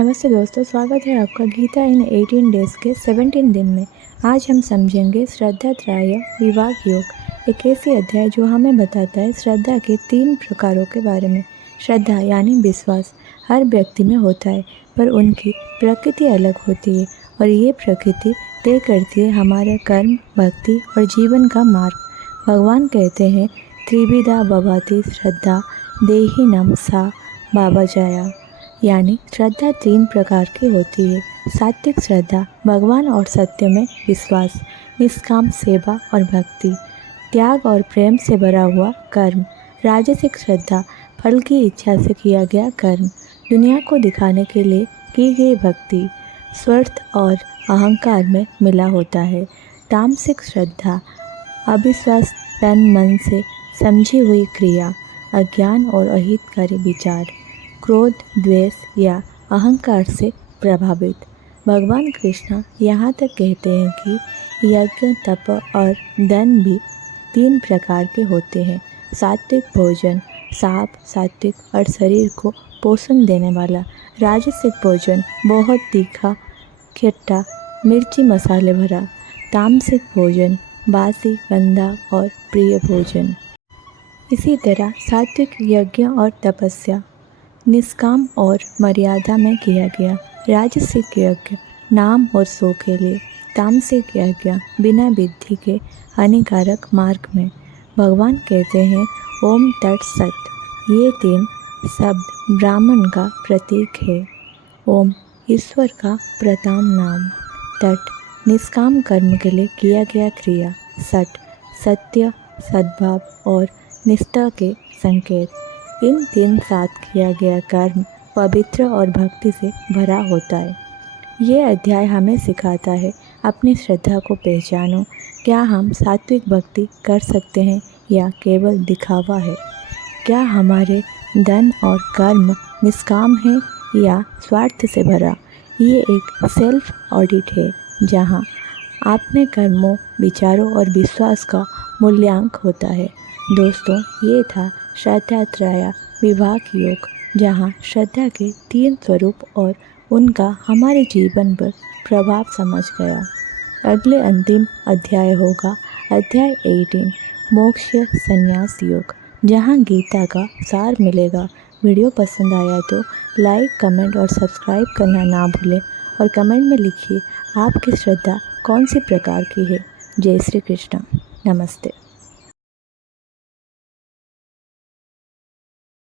नमस्ते दोस्तों, स्वागत है आपका गीता इन 18 डेज़ के 17 दिन में। आज हम समझेंगे श्रद्धा त्रय विभाग योग, एक ऐसी अध्याय जो हमें बताता है श्रद्धा के 3 प्रकारों के बारे में। श्रद्धा यानी विश्वास हर व्यक्ति में होता है, पर उनकी प्रकृति अलग होती है और ये प्रकृति तय करती है हमारा कर्म, भक्ति और जीवन का मार्ग। भगवान कहते हैं, त्रिविधा भवति श्रद्धा देहिनम सा बाबा यानी श्रद्धा 3 प्रकार की होती है। सात्विक श्रद्धा भगवान और सत्य में विश्वास, निष्काम सेवा और भक्ति, त्याग और प्रेम से भरा हुआ कर्म। राजसिक श्रद्धा फल की इच्छा से किया गया कर्म, दुनिया को दिखाने के लिए की गई भक्ति, स्वार्थ और अहंकार में मिला होता है। तामसिक श्रद्धा अविश्वास, तन मन से समझी हुई क्रिया, अज्ञान और अहितकारी विचार, क्रोध, द्वेष या अहंकार से प्रभावित। भगवान कृष्ण यहाँ तक कहते हैं कि यज्ञ, तप और दान भी 3 प्रकार के होते हैं। सात्विक भोजन साफ, सात्विक और शरीर को पोषण देने वाला। राजसिक भोजन बहुत तीखा, खट्टा, मिर्ची मसाले भरा। तामसिक भोजन बासी, गंदा और प्रिय भोजन। इसी तरह सात्विक यज्ञ और तपस्या निष्काम और मर्यादा में किया गया। राजसिक यज्ञ नाम और शो के लिए। तामसिक यज्ञ बिना विधि के हानिकारक मार्ग में। भगवान कहते हैं, ओम तत् सत। ये 3 शब्द ब्राह्मण का प्रतीक है। ओम ईश्वर का प्रथम नाम, तत् निष्काम कर्म के लिए किया गया क्रिया, सत सत्य, सद्भाव और निष्ठा के संकेत। इन 3 साथ किया गया कर्म पवित्र और भक्ति से भरा होता है। ये अध्याय हमें सिखाता है, अपनी श्रद्धा को पहचानो। क्या हम सात्विक भक्ति कर सकते हैं या केवल दिखावा है? क्या हमारे धन और कर्म निष्काम है या स्वार्थ से भरा? ये एक सेल्फ ऑडिट है, जहाँ अपने कर्मों, विचारों और विश्वास का मूल्यांकन होता है। दोस्तों, ये था श्रद्धा त्रय विभाग योग, जहाँ श्रद्धा के 3 स्वरूप और उनका हमारे जीवन पर प्रभाव समझ गया। अगले अंतिम अध्याय होगा अध्याय 18 मोक्ष संन्यास योग, जहाँ गीता का सार मिलेगा। वीडियो पसंद आया तो लाइक, कमेंट और सब्सक्राइब करना ना भूलें और कमेंट में लिखिए आपकी श्रद्धा कौन सी प्रकार की है। जय श्री कृष्ण। नमस्ते।